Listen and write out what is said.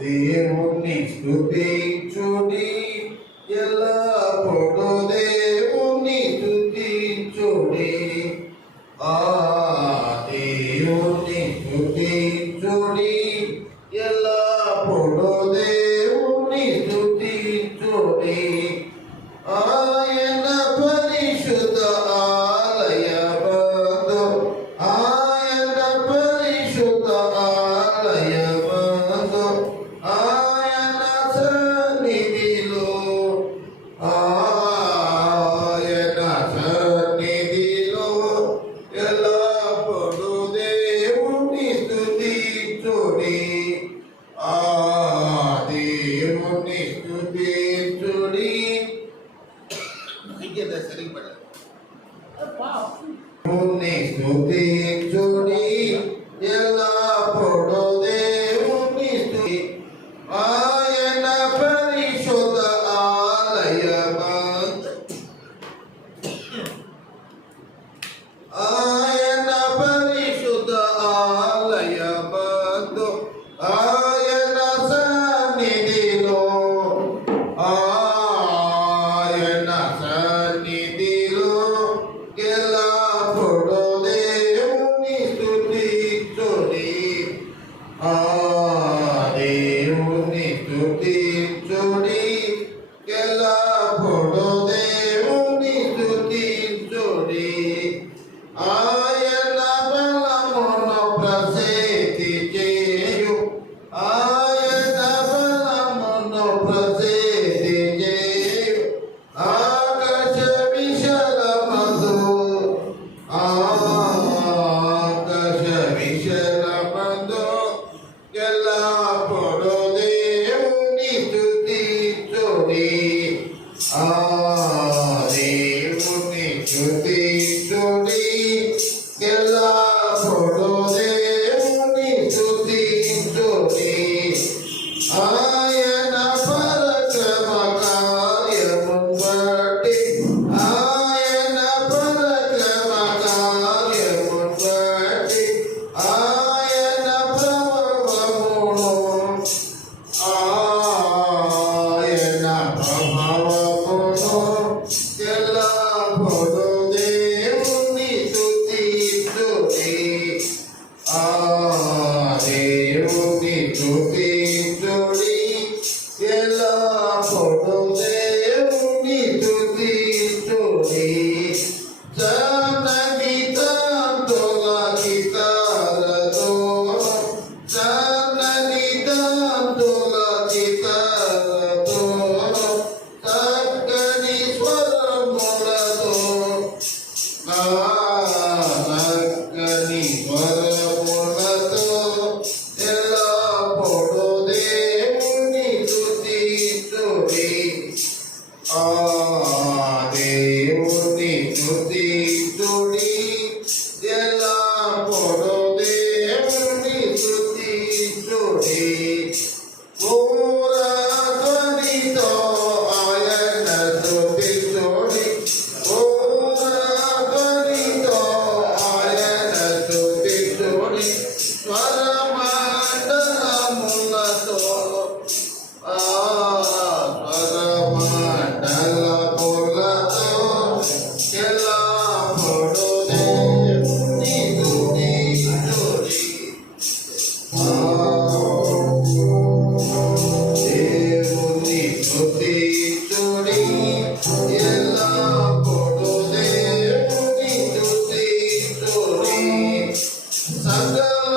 దేవుని స్తుతించుడి ఎల్లప్పుడూ దేవుని స్తుతించుడి ఆ దేవుని స్తుతించుడి ఎల్లప్పుడూ దేవుని స్తుతించుడి ఆయన పరిశుద్ధ ఆలయమందు ఆయన పరిశుద్ధ ఆలయమందు ఆయన సన్నిధిలో ఆయన సన్నిధిలో ఎల్లప్పుడూ దేవుని స్తుతించుడి ఆ దేవుని స్తుతించుడి దేవుని స్తుతించుడి ఎల్లప్పుడూ దేవుని స్తుతి ఆయన పరిశుద్ధ ఆలయమందు ఆయన పరిశుద్ధ ఆలయమందు ఆయన సన్నిధిలో ఆయన సన్నిధిలో ఎల్లప్పుడూ దేవుని స్తుతించుడి ఆ దేవుని స్తుతించుడి ఎల్లప్పుడూ దేవుని స్తుతించుడి ఆయన బలమును ప్రసిద్ధి చేయు ఆయన బలమును ప్రసిద్ధి చేయు ఆకాశ విశాలమందు ఆకాశ విశాలమందు ఎల్లప్పుడూ దేవుని స్తుతించుడి ఆ దేవుని స్తుతించుడి ఎల్లప్పుడూ దేవుని స్తుతించుడి ఆయన పరాక్రమ కార్యమును బట్టి ఆయన పరాక్రమ కార్యమును బట్టి ఆయన ప్రభావమును ఆయన ప్రభావమును ఎల్లప్పుడూ దేవుని స్తుతించుడి ఆ దేవుని స్తుతించుడి ఎల్లప్పుడూ దేవుని స్తుతించుడి సన్నని తంతుల గీతాలతో సన్నని తంతుల గీతాలతో చక్కని స్వరములతో చక్కని స్వరములతో ఎల్లప్పుడూ దేవుని స్తుతించుడి ఆ దేవుని స్తుతించుడి ఎల్లప్పుడూ దేవుని స్తుతించుడి ధ్వనితో ఆయన స్తుతించుడి ధ్వనితో ఆయన స్తుతించుడి స్వరమండలములతో స్వరమండలములతో ఎల్లప్పుడూ దేవుని స్తుతించుడి దేవుని స్తుతించుడి ఎల్లప్పుడూ దేవుని స్తుతించుడి సకల